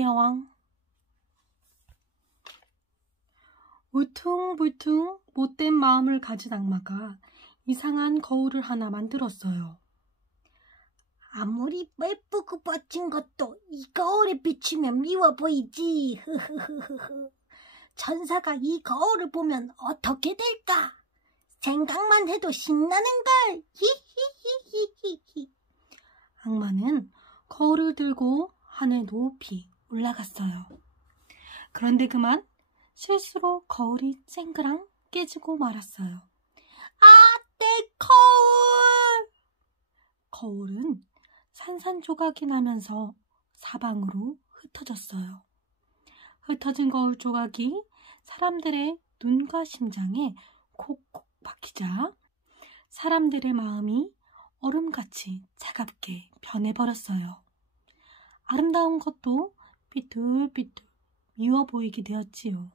거울의 여왕. 울퉁불퉁 못된 마음을 가진 악마가 이상한 거울을 하나 만들었어요. 아무리 예쁘고 멋진 것도 이 거울에 비추면 미워 보이지. 천사가 이 거울을 보면 어떻게 될까? 생각만 해도 신나는걸. 히히히히히히. 악마는 거울을 들고 하늘 높이 올라갔어요. 그런데 그만 실수로 거울이 쨍그랑 깨지고 말았어요. 아, 내 거울! 거울은 산산조각이 나면서 사방으로 흩어졌어요. 흩어진 거울 조각이 사람들의 눈과 심장에 콕콕 박히자 사람들의 마음이 얼음같이 차갑게 변해버렸어요. 아름다운 것도 삐뚤삐뚤 미워 보이게 되었지요.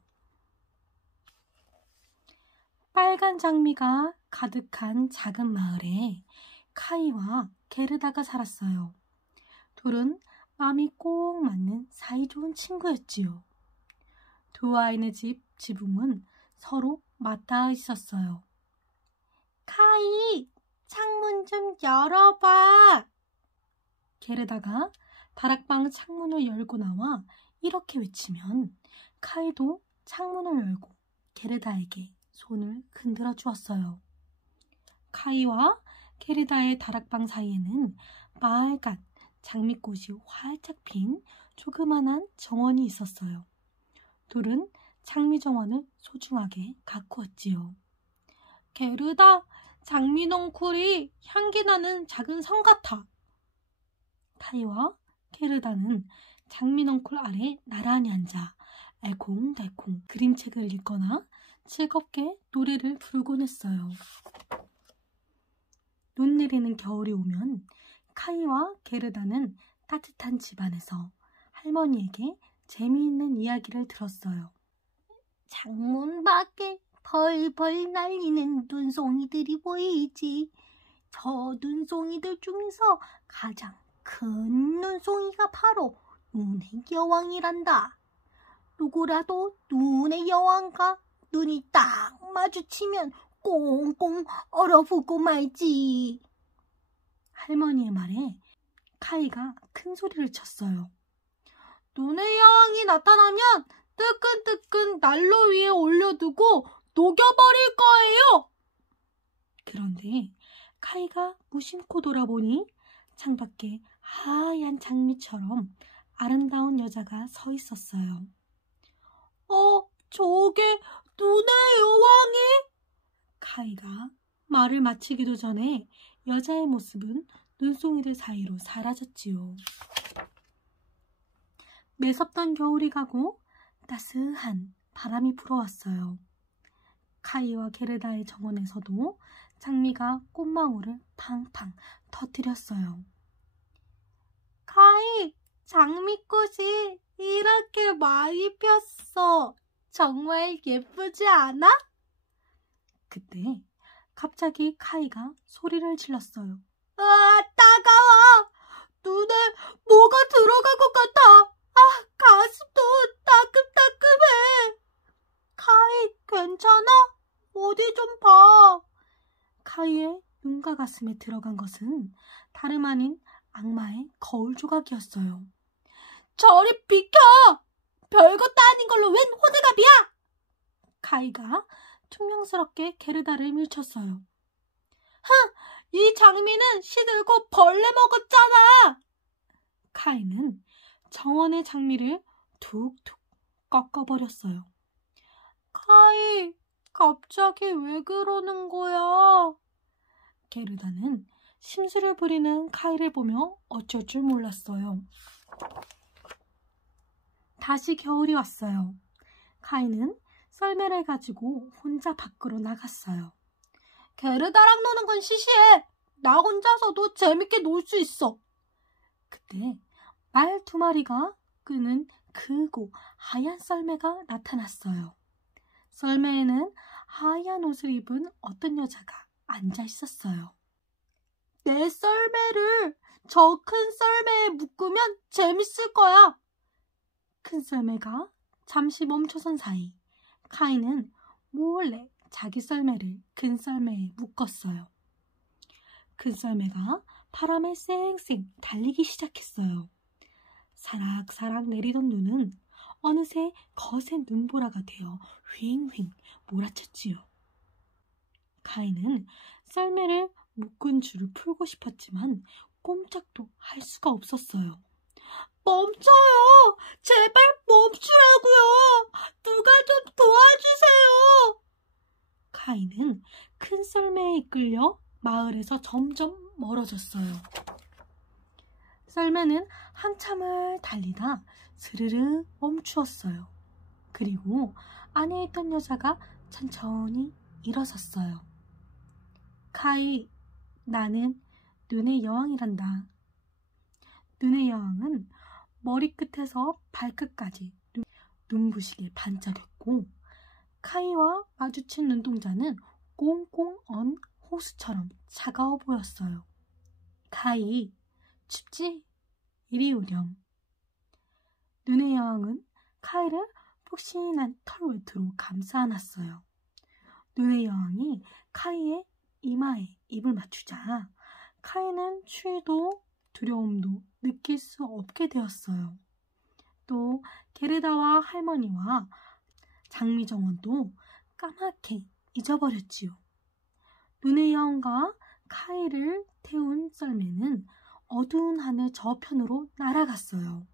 빨간 장미가 가득한 작은 마을에 카이와 게르다가 살았어요. 둘은 마음이 꼭 맞는 사이좋은 친구였지요. 두 아이네 집 지붕은 서로 맞닿아 있었어요. 카이, 창문 좀 열어봐. 게르다가 다락방 창문을 열고 나와 이렇게 외치면 카이도 창문을 열고 게르다에게 손을 흔들어 주었어요. 카이와 게르다의 다락방 사이에는 빨간 장미꽃이 활짝 핀 조그만한 정원이 있었어요. 둘은 장미 정원을 소중하게 가꾸었지요. 게르다, 장미 넝쿨이 향기 나는 작은 성 같아. 카이와 게르다는 장미 넝쿨 아래 나란히 앉아 알콩달콩 그림책을 읽거나 즐겁게 노래를 부르곤 했어요. 눈 내리는 겨울이 오면 카이와 게르다는 따뜻한 집안에서 할머니에게 재미있는 이야기를 들었어요. 창문 밖에 벌벌 날리는 눈송이들이 보이지. 저 눈송이들 중에서 가장 큰 눈송이가 바로 눈의 여왕이란다. 누구라도 눈의 여왕과 눈이 딱 마주치면 꽁꽁 얼어붙고 말지. 할머니의 말에 카이가 큰 소리를 쳤어요. 눈의 여왕이 나타나면 뜨끈뜨끈 난로 위에 올려두고 녹여버릴 거예요. 그런데 카이가 무심코 돌아보니 창밖에 하얀 장미처럼 아름다운 여자가 서 있었어요. 저게 눈의 여왕이? 카이가 말을 마치기도 전에 여자의 모습은 눈송이들 사이로 사라졌지요. 매섭던 겨울이 가고 따스한 바람이 불어왔어요. 카이와 게르다의 정원에서도 장미가 꽃망울을 팡팡 터뜨렸어요. 카이, 장미꽃이 이렇게 많이 폈어. 정말 예쁘지 않아? 그때 갑자기 카이가 소리를 질렀어요. 따가워. 눈에 뭐가 들어간 것 같아. 가슴도 따끔따끔해. 카이, 괜찮아? 어디 좀 봐. 카이의 눈과 가슴에 들어간 것은 다름 아닌 악마의 거울 조각이었어요. 저리 비켜! 별것도 아닌 걸로 웬 호들갑이야! 카이가 퉁명스럽게 게르다를 밀쳤어요. 이 장미는 시들고 벌레 먹었잖아! 카이는 정원의 장미를 툭툭 꺾어버렸어요. 카이, 갑자기 왜 그러는 거야? 게르다는 심술을 부리는 카이를 보며 어쩔 줄 몰랐어요. 다시 겨울이 왔어요. 카이는 썰매를 가지고 혼자 밖으로 나갔어요. 게르다랑 노는 건 시시해. 나 혼자서도 재밌게 놀 수 있어. 그때 말 2마리가 끄는 크고 하얀 썰매가 나타났어요. 썰매에는 하얀 옷을 입은 어떤 여자가 앉아 있었어요. 내 썰매를 저 큰 썰매에 묶으면 재밌을 거야. 큰 썰매가 잠시 멈춰선 사이 카이는 몰래 자기 썰매를 큰 썰매에 묶었어요. 큰 썰매가 바람에 쌩쌩 달리기 시작했어요. 사락사락 내리던 눈은 어느새 거센 눈보라가 되어 휑휑 몰아쳤지요. 카이는 썰매를 묶은 줄을 풀고 싶었지만 꼼짝도 할 수가 없었어요. 멈춰요! 제발 멈추라고요! 누가 좀 도와주세요! 카이는 큰 썰매에 이끌려 마을에서 점점 멀어졌어요. 썰매는 한참을 달리다 스르르 멈추었어요. 그리고 안에 있던 여자가 천천히 일어섰어요. 카이, 나는 눈의 여왕이란다. 눈의 여왕은 머리끝에서 발끝까지 눈부시게 반짝였고 카이와 마주친 눈동자는 꽁꽁 언 호수처럼 차가워 보였어요. 카이, 춥지? 이리 오렴. 눈의 여왕은 카이를 푹신한 털외투로 감싸 안았어요. 눈의 여왕이 카이의 이마에 입을 맞추자 카이는 추위도 두려움도 느낄 수 없게 되었어요. 또 게르다와 할머니와 장미정원도 까맣게 잊어버렸지요. 눈의 여왕과 카이를 태운 썰매는 어두운 하늘 저편으로 날아갔어요.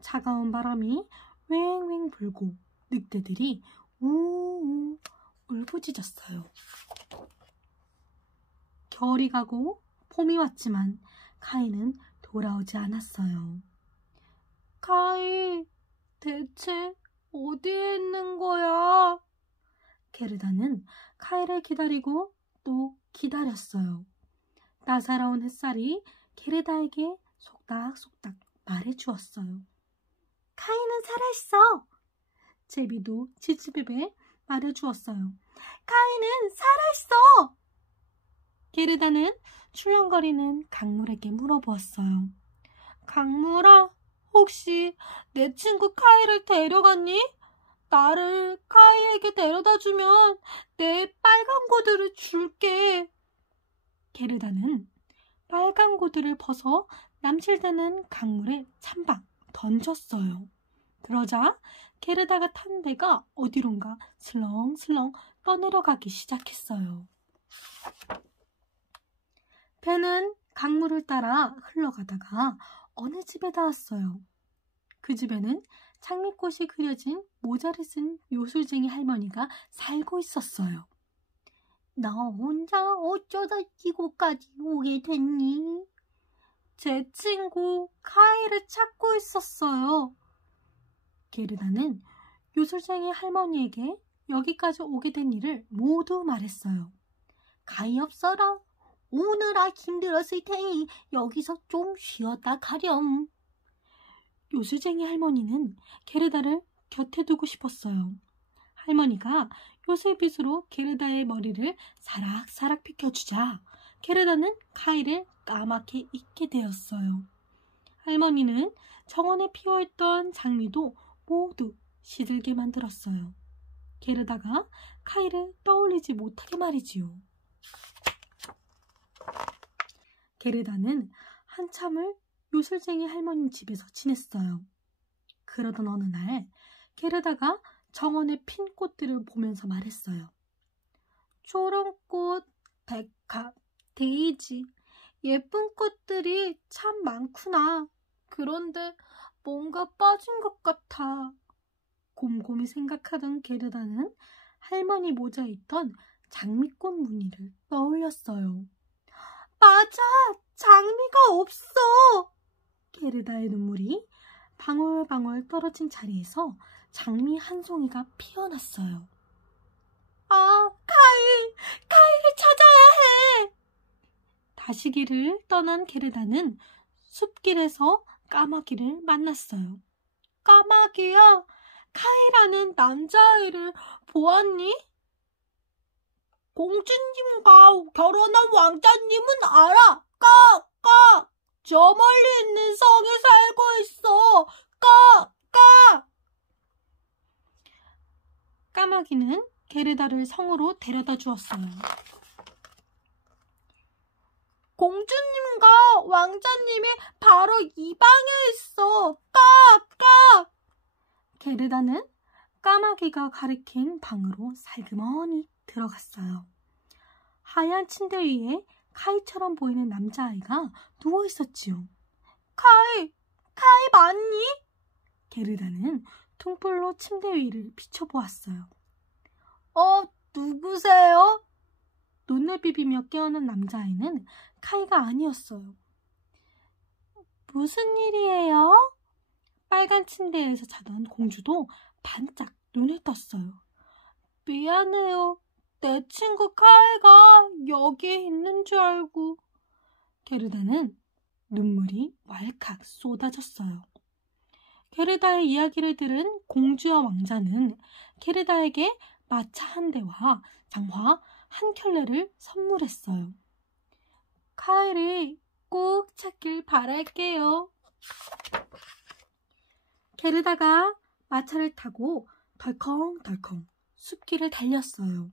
차가운 바람이 왱왱 불고 늑대들이 우우 울부짖었어요. 겨울이 가고 봄이 왔지만 카이는 돌아오지 않았어요. 카이, 대체 어디에 있는 거야? 게르다는 카이를 기다리고 또 기다렸어요. 따사로운 햇살이 게르다에게 속닥속닥 말해주었어요. 카이는 살아있어. 제비도 지지배배 말해주었어요. 카이는 살아있어. 게르다는 출렁거리는 강물에게 물어보았어요. 강물아, 혹시 내 친구 카이를 데려갔니? 나를 카이에게 데려다주면 내 빨간 구두를 줄게. 게르다는 빨간 구두를 벗어 남칠되는 강물에 찬방 던졌어요. 그러자 게르다가 탄 배가 어디론가 슬렁슬렁 떠내려가기 시작했어요. 배는 강물을 따라 흘러가다가 어느 집에 닿았어요. 그 집에는 장미꽃이 그려진 모자를 쓴 요술쟁이 할머니가 살고 있었어요. 너 혼자 어쩌다 이곳까지 오게 됐니? 제 친구 카이를 찾고 있었어요. 게르다는 요술쟁이 할머니에게 여기까지 오게 된 일을 모두 말했어요. 가히 없어라. 오늘아 힘들었을 테니 여기서 좀 쉬었다 가렴. 요술쟁이 할머니는 게르다를 곁에 두고 싶었어요. 할머니가 요술빗으로 게르다의 머리를 사락사락 빗겨주자 게르다는 카이를 까맣게 잊게 되었어요. 할머니는 정원에 피어있던 장미도 모두 시들게 만들었어요. 게르다가 카이를 떠올리지 못하게 말이지요. 게르다는 한참을 요술쟁이 할머니 집에서 지냈어요. 그러던 어느 날 게르다가 정원의 핀 꽃들을 보면서 말했어요. 초롱꽃, 백합, 데이지, 예쁜 꽃들이 참 많구나. 그런데 뭔가 빠진 것 같아. 곰곰이 생각하던 게르다는 할머니 모자에 있던 장미꽃 무늬를 떠올렸어요. 맞아! 장미가 없어! 게르다의 눈물이 방울방울 떨어진 자리에서 장미 한 송이가 피어났어요. 아, 카이를 찾아야 해! 다시 길을 떠난 게르다는 숲길에서 까마귀를 만났어요. 까마귀야, 카이라는 남자아이를 보았니? 공주님과 결혼한 왕자님은 알아. 까! 저 멀리 있는 성에 살고 있어. 까! 까마귀는 게르다를 성으로 데려다 주었어요. 공주님과 왕자님이 바로 이 방에 있어. 까! 게르다는 까마귀가 가리킨 방으로 살그머니 들어갔어요. 하얀 침대 위에 카이처럼 보이는 남자아이가 누워 있었지요. 카이 맞니? 게르다는 퉁불로 침대 위를 비춰보았어요. 누구세요? 눈을 비비며 깨어난 남자아이는 카이가 아니었어요. 무슨 일이에요? 빨간 침대에서 자던 공주도 반짝 눈을 떴어요. 미안해요. 내 친구 카이가 여기에 있는 줄 알고. 게르다는 눈물이 왈칵 쏟아졌어요. 게르다의 이야기를 들은 공주와 왕자는 게르다에게 마차 한 대와 장화 한 켤레를 선물했어요. 카이를 꼭 찾길 바랄게요. 게르다가 마차를 타고 덜컹덜컹 숲길을 달렸어요.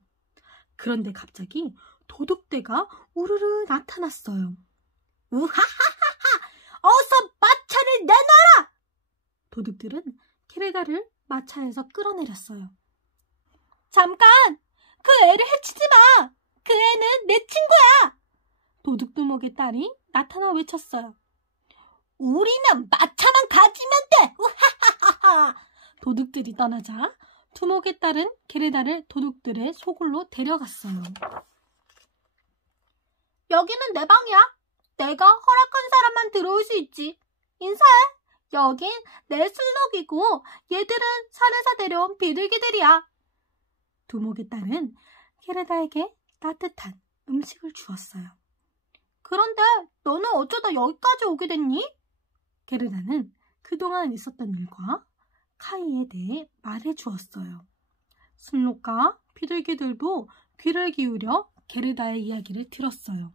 그런데 갑자기 도둑대가 우르르 나타났어요. 우하하하하! 어서 마차를 내놔! 도둑들은 게르다를 마차에서 끌어내렸어요. 잠깐! 그 애를 해치지 마! 그 애는 내 친구야! 도둑두목의 딸이 나타나 외쳤어요. 우리는 마차만 가지면 돼! 우하하하하! 도둑들이 떠나자 두목의 딸은 게르다를 도둑들의 소굴로 데려갔어요. 여기는 내 방이야. 내가 허락한 사람만 들어올 수 있지. 인사해. 여긴 내 술록이고 얘들은 산에서 데려온 비둘기들이야. 두목의 딸은 게르다에게 따뜻한 음식을 주었어요. 그런데 너는 어쩌다 여기까지 오게 됐니? 게르다는 그동안 있었던 일과 카이에 대해 말해 주었어요. 순록과 비둘기들도 귀를 기울여 게르다의 이야기를 들었어요.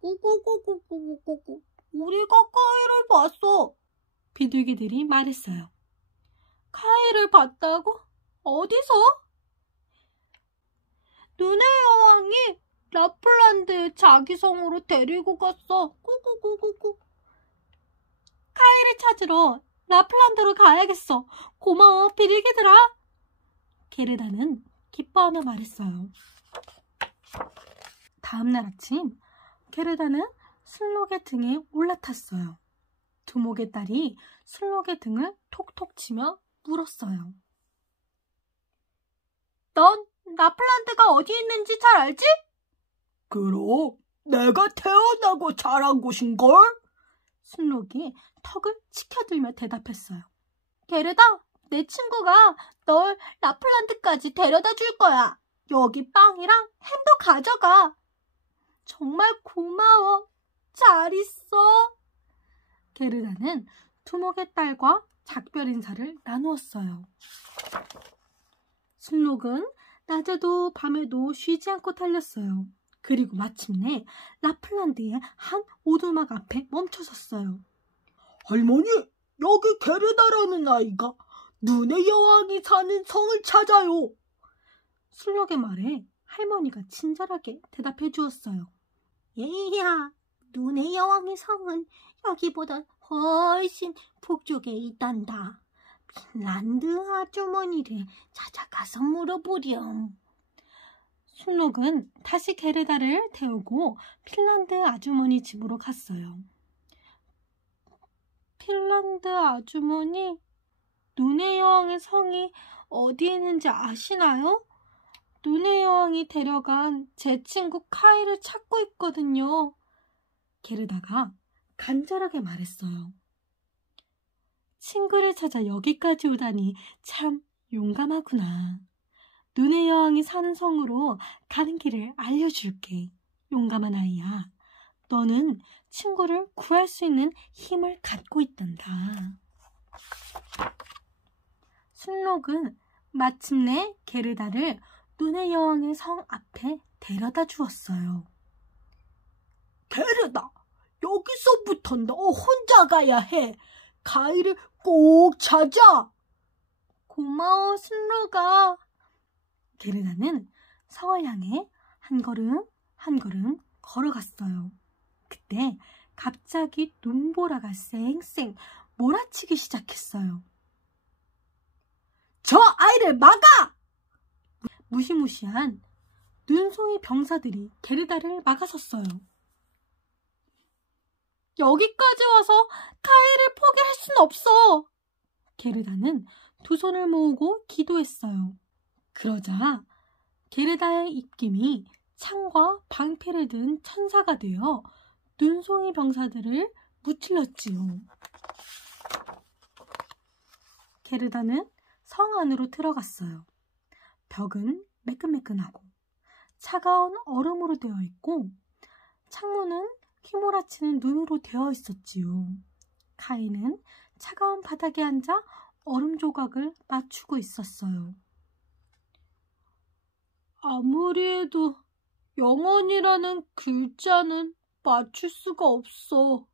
꾸꾸꾸꾸꾸꾸꾸 우리가 카이를 봤어. 비둘기들이 말했어요. 카이를 봤다고? 어디서? 눈의 여왕이 라플란드에 자기 성으로 데리고 갔어. 꾸꾸꾸꾸꾸. 카이를 찾으러 라플란드로 가야겠어. 고마워, 비둘기들아. 게르다는 기뻐하며 말했어요. 다음날 아침 게르다는 순록의 등에 올라탔어요. 두목의 딸이 순록의 등을 톡톡 치며 물었어요. 넌 라플란드가 어디 있는지 잘 알지? 그럼 내가 태어나고 자란 곳인걸? 순록이 턱을 치켜들며 대답했어요. 게르다, 내 친구가 널 라플란드까지 데려다 줄 거야. 여기 빵이랑 햄도 가져가. 정말 고마워. 잘 있어. 게르다는 두목의 딸과 작별 인사를 나누었어요. 순록은 낮에도 밤에도 쉬지 않고 달렸어요. 그리고 마침내 라플란드의 한 오두막 앞에 멈춰섰어요. 할머니, 여기 게르다라는 아이가 눈의 여왕이 사는 성을 찾아요. 순록의 말에 할머니가 친절하게 대답해 주었어요. 얘야, 눈의 여왕의 성은 여기보다 훨씬 북쪽에 있단다. 핀란드 아주머니를 찾아가서 물어보렴. 순록은 다시 게르다를 태우고 핀란드 아주머니 집으로 갔어요. 핀란드 아주머니, 눈의 여왕의 성이 어디에 있는지 아시나요? 눈의 여왕이 데려간 제 친구 카이를 찾고 있거든요. 게르다가 간절하게 말했어요. 친구를 찾아 여기까지 오다니 참 용감하구나. 눈의 여왕이 사는 성으로 가는 길을 알려줄게. 용감한 아이야. 너는 친구를 구할 수 있는 힘을 갖고 있단다. 순록은 마침내 게르다를 눈의 여왕의 성 앞에 데려다 주었어요. 게르다, 여기서부터 너 혼자 가야 해. 카이를 꼭 찾아. 고마워, 순록아. 게르다는 성을 향해 한 걸음 한 걸음 걸어갔어요. 그때 갑자기 눈보라가 쌩쌩 몰아치기 시작했어요. 저 아이를 막아! 무시무시한 눈송이 병사들이 게르다를 막아섰어요. 여기까지 와서 카이를 포기할 순 없어. 게르다는 두 손을 모으고 기도했어요. 그러자 게르다의 입김이 창과 방패를 든 천사가 되어 눈송이 병사들을 무찔렀지요. 게르다는 성 안으로 들어갔어요. 벽은 매끈매끈하고 차가운 얼음으로 되어 있고 창문은 휘몰아치는 눈으로 되어 있었지요. 카이는 차가운 바닥에 앉아 얼음 조각을 맞추고 있었어요. 아무리 해도 영원이라는 글자는 맞출 수가 없어.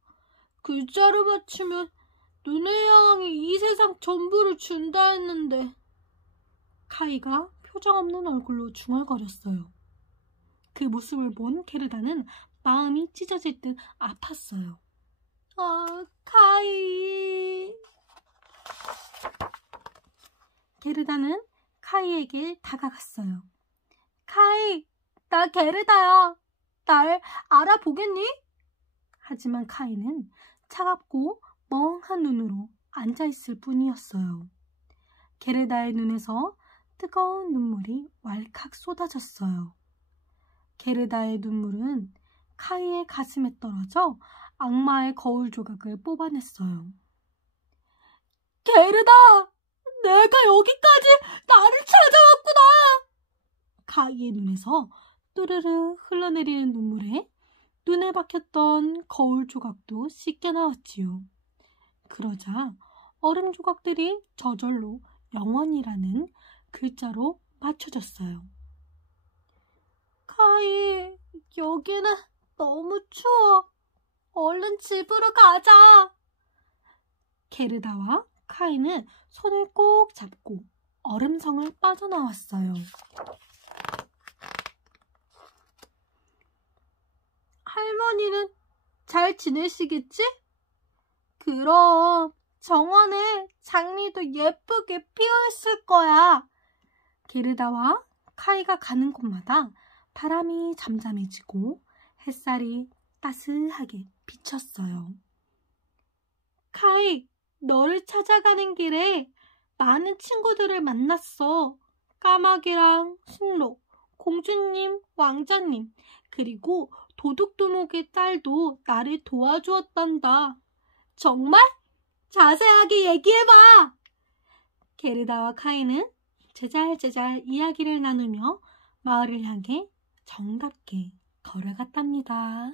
글자를 맞추면 눈의 여왕이 이 세상 전부를 준다 했는데. 카이가 표정 없는 얼굴로 중얼거렸어요. 그 모습을 본 게르다는 마음이 찢어질 듯 아팠어요. 아, 카이. 게르다는 카이에게 다가갔어요. 카이, 나 게르다야. 날 알아보겠니? 하지만 카이는 차갑고 멍한 눈으로 앉아있을 뿐이었어요. 게르다의 눈에서 뜨거운 눈물이 왈칵 쏟아졌어요. 게르다의 눈물은 카이의 가슴에 떨어져 악마의 거울 조각을 뽑아냈어요. 게르다! 내가 여기까지 나를 찾아왔구나! 카이의 눈에서 또르르 흘러내리는 눈물에 눈에 박혔던 거울 조각도 씻겨 나왔지요. 그러자 얼음 조각들이 저절로 영원이라는 글자로 맞춰졌어요. 카이, 여기는 너무 추워. 얼른 집으로 가자. 게르다와 카이는 손을 꼭 잡고 얼음성을 빠져나왔어요. 할머니는 잘 지내시겠지? 그럼 정원에 장미도 예쁘게 피어있을 거야. 게르다와 카이가 가는 곳마다 바람이 잠잠해지고 햇살이 따스하게 비쳤어요. 카이, 너를 찾아가는 길에 많은 친구들을 만났어. 까마귀랑 순록, 공주님, 왕자님, 그리고 도둑두목의 딸도 나를 도와주었단다. 정말? 자세하게 얘기해봐. 게르다와 카이는 제잘제잘 이야기를 나누며 마을을 향해 정답게 걸어갔답니다.